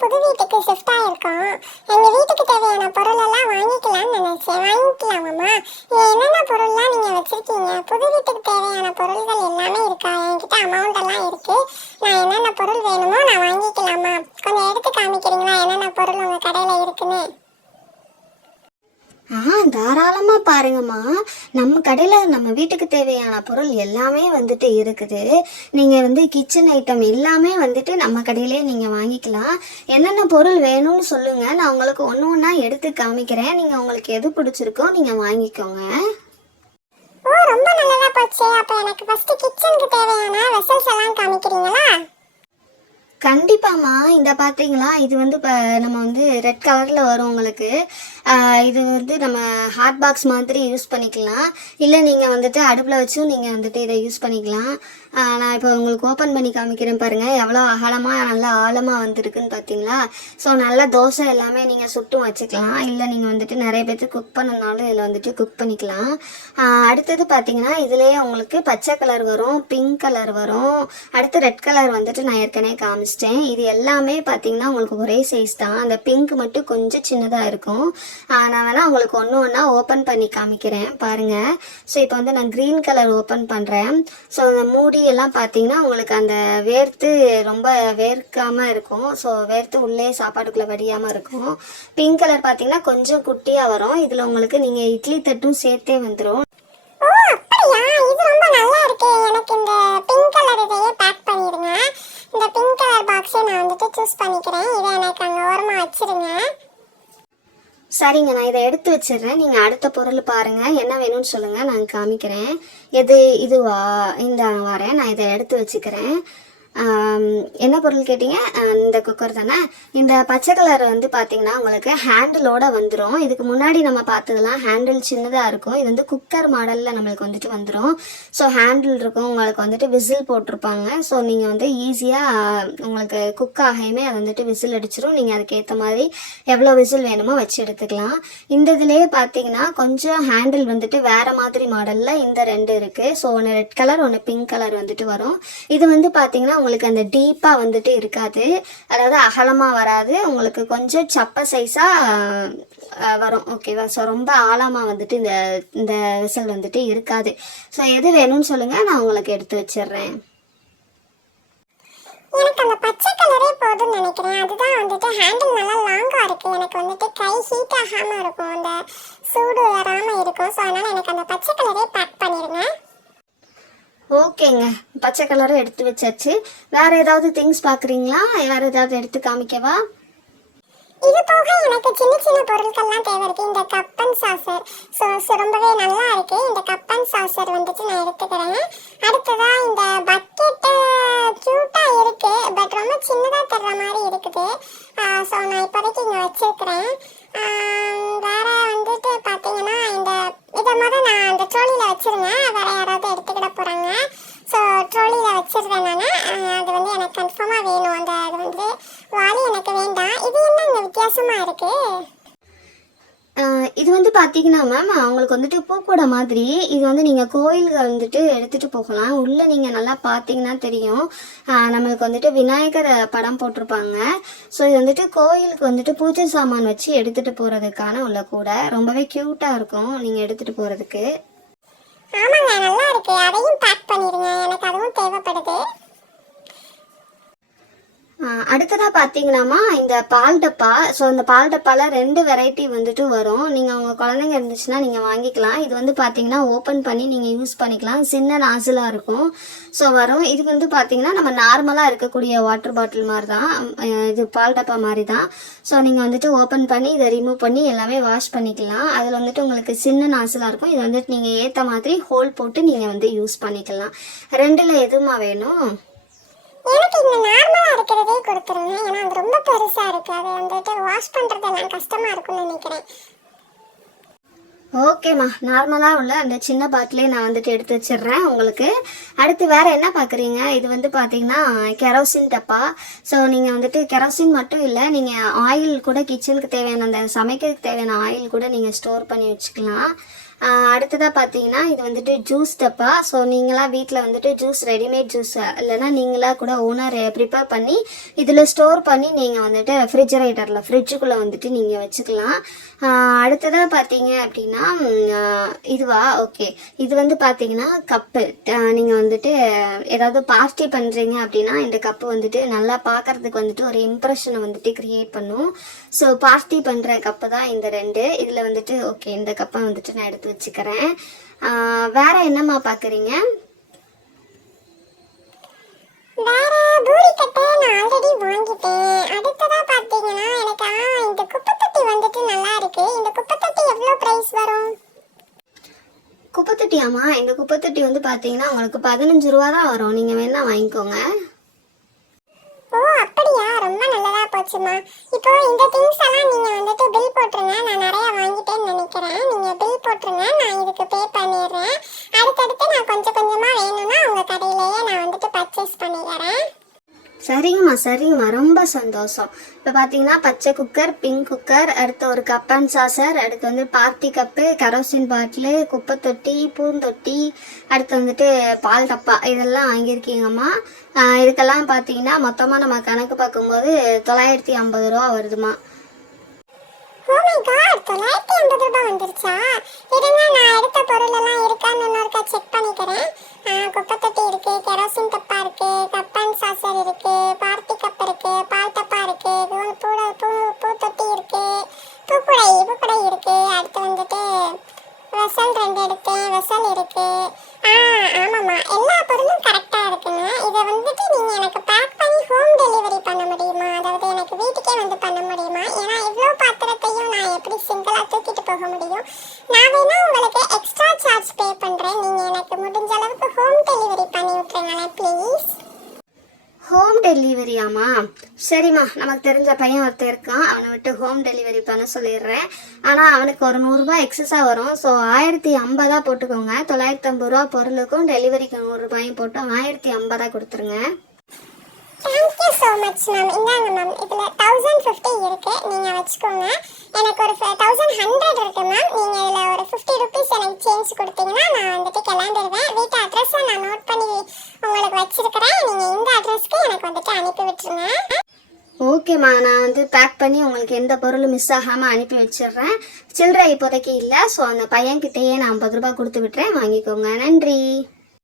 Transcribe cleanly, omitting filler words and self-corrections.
புது வீட்டுக்கு ஷிஃப்ட் ஆயிருக்கோம். எங்க வீட்டுக்கு தேவையான பொருள் எல்லாம் வாங்கிக்கலாம்னு நினைச்சேன். வாங்கிக்கலாமாம்மா? என்னென்ன பொருள்லாம் நீங்க வச்சிருக்கீங்க? புது வீட்டுக்கு தேவையான பொருள்கள் எல்லாமே இருக்கா? என்கிட்ட அமௌண்ட் எல்லாம் இருக்கு. நான் என்னென்ன பொருள் வேணுமோ நான் வாங்கிக்கலாமா? கொஞ்சம் எடுத்து காமிக்கிறீங்களா என்னென்ன பொருள் உங்க கடையில இருக்குன்னு? தாராளமாக பாருங்கம்மா. நம்ம கடையில் நம்ம வீட்டுக்கு தேவையான பொருள் எல்லாமே வந்துட்டு இருக்குது. நீங்கள் வந்து கிச்சன் ஐட்டம் எல்லாமே வந்துட்டு நம்ம கடையிலே நீங்கள் வாங்கிக்கலாம். என்னென்ன பொருள் வேணும்னு சொல்லுங்கள், நான் உங்களுக்கு ஒன்று ஒன்றா எடுத்து காமிக்கிறேன். நீங்கள் உங்களுக்கு எது பிடிச்சிருக்கோ நீங்கள் வாங்கிக்கோங்க. ஓ, ரொம்ப நல்லதா போச்சு. அப்ப எனக்கு ஃபர்ஸ்ட் கிச்சனுக்கு தேவையான வெசல்ஸ் எல்லாம் காமிக்கிறீங்களா? கண்டிப்பாம்மா. இந்த பார்த்தீங்களா, இது வந்து இப்போ நம்ம வந்து ரெட் கலரில் வரும் உங்களுக்கு. இது வந்து நம்ம ஹாட் பாக்ஸ் மாதிரி யூஸ் பண்ணிக்கலாம். இல்லை நீங்கள் வந்துட்டு அடுப்பில் வச்சும் நீங்கள் வந்துட்டு இதை யூஸ் பண்ணிக்கலாம். நான் இப்போ உங்களுக்கு ஓப்பன் பண்ணி காமிக்கிறேன் பாருங்கள். எவ்வளோ அகலமாக நல்லா ஆழமாக வந்துருக்குன்னு பார்த்தீங்களா? ஸோ நல்லா தோசை எல்லாமே நீங்கள் சுட்டும் வச்சுக்கலாம். இல்லை நீங்கள் வந்துட்டு நிறைய பேர்த்துக்கு குக் பண்ணனாலும் இதில் வந்துட்டு குக் பண்ணிக்கலாம். அடுத்தது பார்த்தீங்கன்னா இதுலேயே உங்களுக்கு பச்சை கலர் வரும், பிங்க் கலர் வரும், அடுத்து ரெட் கலர் வந்துட்டு நான் ஏற்கனவே காமிச்சிட்டேன். இது எல்லாமே பார்த்தீங்கன்னா உங்களுக்கு ஒரே சைஸ் தான். அந்த பிங்க் மட்டும் கொஞ்சம் சின்னதாக இருக்கும். நான் வேணால் உங்களுக்கு ஒன்று ஒன்றா ஓப்பன் பண்ணி காமிக்கிறேன் பாருங்கள். ஸோ இப்போ வந்து நான் க்ரீன் கலர் ஓப்பன் பண்ணுறேன். ஸோ அந்த மூடி எல்லாம் பார்த்தீங்கன்னா உங்களுக்கு அந்த வேர்த்து ரொம்ப வேர்க்காமல் இருக்கும். ஸோ வேர்த்து உள்ளே சாப்பாட்டுக்குள்ளே வடியாமல் இருக்கும். பிங்க் கலர் பார்த்தீங்கன்னா கொஞ்சம் குட்டியாக வரும். இதில் உங்களுக்கு நீங்கள் இட்லி தட்டும் சேர்த்தே வந்துடும். ஓ, அப்படியா? இது ரொம்ப நல்லா இருக்கு. எனக்கு இந்த பிங்க் கலர் இதையே பேக் பண்ணிடுங்க. இந்த பிங்க் கலர் பாக்ஸை நான் வந்துட்டு சூஸ் பண்ணிக்கிறேன். இதை எனக்கு அங்கே ஓரமாக வச்சிருங்க. சரிங்க, நான் இதை எடுத்து வச்சிடுறேன். நீங்கள் அடுத்த பொருள் பாருங்கள், என்ன வேணும்னு சொல்லுங்கள், நான் காமிக்கிறேன். இதுவா? இந்த வரேன், நான் இதை எடுத்து வச்சுக்கிறேன். என்ன பொருள் கேட்டீங்க? இந்த குக்கர் தானே. இந்த பச்சை கலர் வந்து பார்த்தீங்கன்னா உங்களுக்கு ஹேண்டிலோடு வந்துடும். இதுக்கு முன்னாடி நம்ம பார்த்ததெல்லாம் ஹேண்டில் சின்னதாக இருக்கும். இது வந்து குக்கர் மாடலில் நம்மளுக்கு வந்துட்டு வந்துடும். ஸோ ஹேண்டில் இருக்கும், உங்களுக்கு வந்துட்டு விசில் போட்டிருப்பாங்க. ஸோ நீங்கள் வந்து ஈஸியாக உங்களுக்கு குக் ஆகையுமே அது வந்துட்டு விசில் அடிச்சிடும். நீங்கள் அதுக்கேற்ற மாதிரி எவ்வளோ விசில் வேணுமோ வச்சு எடுத்துக்கலாம். இந்த இதுலேயே பார்த்தீங்கன்னா கொஞ்சம் ஹேண்டில் வந்துட்டு வேறு மாதிரி மாடலில் இந்த ரெண்டு இருக்குது. ஸோ ஒன்று ரெட் கலர், ஒன்று பிங்க் கலர் வந்துட்டு வரும். இது வந்து பார்த்தீங்கன்னா உங்களுக்கு அந்த டீப்பாக வந்துட்டு இருக்காது, அதாவது அகலமாக வராது, உங்களுக்கு கொஞ்சம் சப்ப சைஸாக வரும். ஓகேவா? ஸோ ரொம்ப ஆழமாக வந்துட்டு இந்த விசில் வந்துட்டு இருக்காது. ஸோ எது வேணும்னு சொல்லுங்கள், நான் உங்களுக்கு எடுத்து வச்சிடுறேன். எனக்கு அந்த பச்சை கலரே போதும்னு நினைக்கிறேன். அதுதான் வந்துட்டு ஹேண்டில் நல்லா லாங்காக இருக்குது. எனக்கு வந்துட்டு கை ஹீட் ஆகாமல் இருக்கும், அந்த சூடு வராமல் இருக்கும். ஸோ அதனால் எனக்கு அந்த பச்சை கலரே பேக் பண்ணிடுங்க. ஓகேங்க, பச்சை கலரும் எடுத்து வச்சாச்சு. வேறு ஏதாவது திங்ஸ் பார்க்குறீங்களா? வேறு ஏதாவது எடுத்து காமிக்கவா? இது போக எனக்கு சின்ன சின்ன பொருட்கள்லாம் தேவை இருக்கு. இந்த கப் அண்ட் சாசர் ரொம்பவே நல்லா இருக்கு. இந்த கப் அண்ட் சாசர் வந்துட்டு நான் எடுத்துக்கிறேன். அடுத்ததா இந்த பக்கெட்டு க்யூட்டா இருக்கு, பட் ரொம்ப சின்னதாக தர்ற மாதிரி இருக்குது. ஸோ நான் இப்போதைக்கு இங்கே வச்சிருக்கிறேன். வேற வந்துட்டு பார்த்தீங்கன்னா இதை நான் அந்த ட்ரோலியில் வச்சிருங்க. வேற யாராவது எடுத்துக்கிட போகிறாங்க. ஸோ ட்ரோலியில் வச்சிருந்தேன் நான். அது வந்து எனக்கு கன்ஃபார்மாக வேணும். அது வந்து வாலி எனக்கு வேண்டாம். இது என்ன இங்கே வித்தியாசமாக இருக்குது? இது வந்து பார்த்தீங்கன்னா மேம், அவங்களுக்கு வந்துட்டு பூக்கூடை மாதிரி. இது வந்து நீங்கள் கோயில்கள் வந்துட்டு எடுத்துகிட்டு போகலாம். உள்ளே நீங்கள் நல்லா பார்த்தீங்கன்னா தெரியும், நம்மளுக்கு வந்துட்டு விநாயகர் படம் போட்டிருப்பாங்க. ஸோ இது வந்துட்டு கோயிலுக்கு வந்துட்டு பூஜை சாமான் வச்சு எடுத்துகிட்டு போகிறதுக்கான உள்ள கூடை. ரொம்பவே க்யூட்டாக இருக்கும் நீங்கள் எடுத்துகிட்டு போகிறதுக்கு. ஆமாங்க, நல்லா இருக்கு. அதையும் பேக் பண்ணிடுங்க, எனக்கு அதுவும் தேவைப்படுது. அடுத்ததாக பார்த்தீங்கன்னாமா இந்த பால் டப்பா. ஸோ இந்த பால் டப்பாவில் 2 வெரைட்டி வந்துட்டு வரும். நீங்கள் உங்கள் குழந்தைங்க இருந்துச்சுன்னா நீங்கள் வாங்கிக்கலாம். இது வந்து பார்த்தீங்கன்னா ஓப்பன் பண்ணி நீங்கள் யூஸ் பண்ணிக்கலாம். சின்ன நாசிலாக இருக்கும். ஸோ வரும். இது வந்து பார்த்தீங்கன்னா நம்ம நார்மலாக இருக்கக்கூடிய வாட்டர் பாட்டில் மாதிரி தான். இது பால் டப்பா மாதிரி தான். ஸோ நீங்கள் வந்துட்டு ஓப்பன் பண்ணி இதை ரிமூவ் பண்ணி எல்லாமே வாஷ் பண்ணிக்கலாம். அதில் வந்துட்டு உங்களுக்கு சின்ன நாசிலாக இருக்கும். இது வந்துட்டு நீங்கள் ஏற்ற மாதிரி ஹோல் போட்டு நீங்கள் வந்து யூஸ் பண்ணிக்கலாம். 2ல் எதுமா வேணும்? எனக்கு இந்த நார்மலா இருக்கிறதே கொடுத்துருங்க. ஏன்னா அது ரொம்ப பெருசா இருக்கு. அது வந்துட்டு வாஷ் பண்றதெல்லாம் கஷ்டமா இருக்கும்னு நினைக்கிறேன். ஓகேம்மா, நார்மலாக உள்ள அந்த சின்ன பாட்டிலே நான் வந்துட்டு எடுத்து வச்சிடுறேன் உங்களுக்கு. அடுத்து வேறு என்ன பார்க்குறீங்க? இது வந்து பார்த்தீங்கன்னா கெரோசின் டப்பா. ஸோ நீங்கள் வந்துட்டு கெரோசின் மட்டும் இல்லை, நீங்கள் ஆயில் கூட கிச்சனுக்கு தேவையான அந்த சமைக்கிறதுக்கு தேவையான ஆயில் கூட நீங்கள் ஸ்டோர் பண்ணி வச்சுக்கலாம். அடுத்ததாக பார்த்தீங்கன்னா இது வந்துட்டு ஜூஸ் டப்பா. ஸோ நீங்களாம் வீட்டில் வந்துட்டு ஜூஸ் ரெடிமேட் ஜூஸ் இல்லைன்னா நீங்களாக கூட ஓனர் ப்ரிப்பேர் பண்ணி இதில் ஸ்டோர் பண்ணி நீங்கள் வந்துட்டு ரெஃப்ரிஜரேட்டரில் ஃப்ரிட்ஜுக்குள்ளே வந்துட்டு நீங்கள் வச்சுக்கலாம். அடுத்ததாக பார்த்தீங்க அப்படின்னா இதுவா ஓகே, இது வந்து பார்த்தீங்கன்னா கப்பு. நீங்கள் வந்துட்டு ஏதாவது பார்ட்டி பண்ணுறீங்க அப்படின்னா இந்த கப்பு வந்துட்டு நல்லா பார்க்குறதுக்கு வந்துட்டு ஒரு இம்ப்ரெஷனை வந்துட்டு க்ரியேட் பண்ணும். ஸோ பார்ட்டி பண்ணுற கப்பு தான் இந்த 2. இதில் வந்துட்டு ஓகே, இந்த கப்பை வந்துட்டு நான் எடுத்து வச்சுக்கிறேன். வேற என்னம்மா பார்க்குறீங்க? வேற பூரி கட்டை நான் ஆல்ரெடி வாங்கிட்டேன். அடுத்ததா பாத்தீங்கன்னா எனக்கு இந்த குப்பைத்தொட்டி வந்துட்டு நல்லா இருக்கு. இந்த குப்பைத்தொட்டி எவ்வளோ பிரைஸ் வரும்? குப்பைத்தொட்டியாம்மா, இந்த குப்பைத்தொட்டி வந்து பார்த்தீங்கன்னா உங்களுக்கு 15 ரூபா தான் வரும். நீங்கள் வேணா வாங்கிக்கோங்க. ஓ அப்படியா, ரொம்ப நல்லதா போச்சுமா. இப்போ இந்த திங்ஸ் எல்லாம் நீங்க வந்துட்டு பில் போட்டுருங்க. நான் நிறைய வாங்கிட்டேன்னு நினைக்கிறேன். நீங்க பில் போட்டுருங்க, நான் இதுக்கு பே பண்ணிடுறேன். அடுத்தடுத்து நான் கொஞ்சம் கொஞ்சமா வேணும்னா உங்க கடையிலேயே நான் வந்துட்டு பர்ச்சேஸ் பண்ணிடுறேன். சரிங்கம்மா, ரொம்ப சந்தோஷம். இப்போ பார்த்தீங்கன்னா பச்சை குக்கர், பிங்க் குக்கர், அடுத்து ஒரு கப் அண்ட் சாசர், அடுத்து வந்து பார்ட்டி கப்பு, கரோசின் பாட்டிலு, குப்பை தொட்டி, பூந்தொட்டி, அடுத்து வந்துட்டு பால் டப்பா, இதெல்லாம் வாங்கியிருக்கீங்கம்மா. இதுக்கெல்லாம் பார்த்தீங்கன்னா மொத்தமாக நம்ம கணக்கு பார்க்கும்போது 950 ரூபா வருதுமா. ஓ மை காட், 950 ரூபாய் வந்துருச்சா? இருங்க, நான் எடுத்த பொருள் எல்லாம் இருக்கான்னு இன்னொருக்கா செக் பண்ணிக்கிறேன். குப்பைத்தொட்டி இருக்கு, கெரோசின் டப்பா இருக்கு, கப் அண்ட் சாசர் இருக்கு, பார்ட்டி கப் இருக்கு, பால் டப்பா இருக்கு, பூத்தொட்டி இருக்கு, பூக்குடை இருக்கு. அடுத்து வந்துட்டு வெசல் 2 எடுத்தேன், வெசல் இருக்கு. ஆமாம்மா, எல்லா பொருளும் கரெக்டாக இருக்குங்க. இதை வந்துட்டு நீங்கள் எனக்கு பேக் பண்ணி ஹோம் டெலிவரி பண்ண முடியுமா? அதாவது எனக்கு வீட்டுக்கே வந்து பண்ண முடியுமா? ஏன்னா இவ்வளோ பாத்திரத்தையும் நான் எப்படி சிங்கிளாக தூக்கிட்டு போக முடியும்? நான் வேணா உங்களுக்கு எக்ஸ்ட்ரா சார்ஜ் பே பண்ணுறேன். நீங்கள் எனக்கு முடிஞ்ச அளவுக்கு ஹோம் டெலிவரி பண்ணி விட்டுருங்களேன் ப்ளீஸ். ஹோம் டெலிவரியாம்மா? சரிம்மா, நமக்கு தெரிஞ்ச பையன் ஒருத்தர் இருக்கான், அவனை விட்டு ஹோம் டெலிவரி பண்ண சொல்லிடுறேன். ஆனால் அவனுக்கு ஒரு 100 ரூபாய் எக்ஸஸாக வரும். ஸோ 1050 போட்டுக்கோங்க. 950 ரூபா பொருளுக்கும் டெலிவரிக்கு 100 ரூபாயும் போட்டு 1050 கொடுத்துருங்க. Thank you so much ma'am. இந்தாங்க மேம், இதில் 1050 இருக்கு, நீங்கள் வச்சுக்கோங்க. எனக்கு ஒரு 1100 இருக்கு மேம். நீங்கள் இதில் ஒரு 50 ருபீஸ் எனக்கு சேஞ்ச் கொடுத்தீங்கன்னா நான் வந்துட்டு கிளம்பிடுவேன். வீட்டு அட்ரஸை நான் நோட் பண்ணி உங்களுக்கு வச்சிருக்கிறேன். நீங்கள் இந்த அட்ரஸ்க்கு எனக்கு வந்துட்டு அனுப்பி விட்டுருங்க. ஓகேம்மா, நான் வந்து பேக் பண்ணி உங்களுக்கு எந்த பொருளும் மிஸ் ஆகாமல் அனுப்பி வச்சிடுறேன். சில்லறை இப்போதைக்கு இல்லை. ஸோ அந்த பையன்கிட்டயே நான் 50 ரூபாய் கொடுத்து விட்டுறேன், வாங்கிக்கோங்க. நன்றி.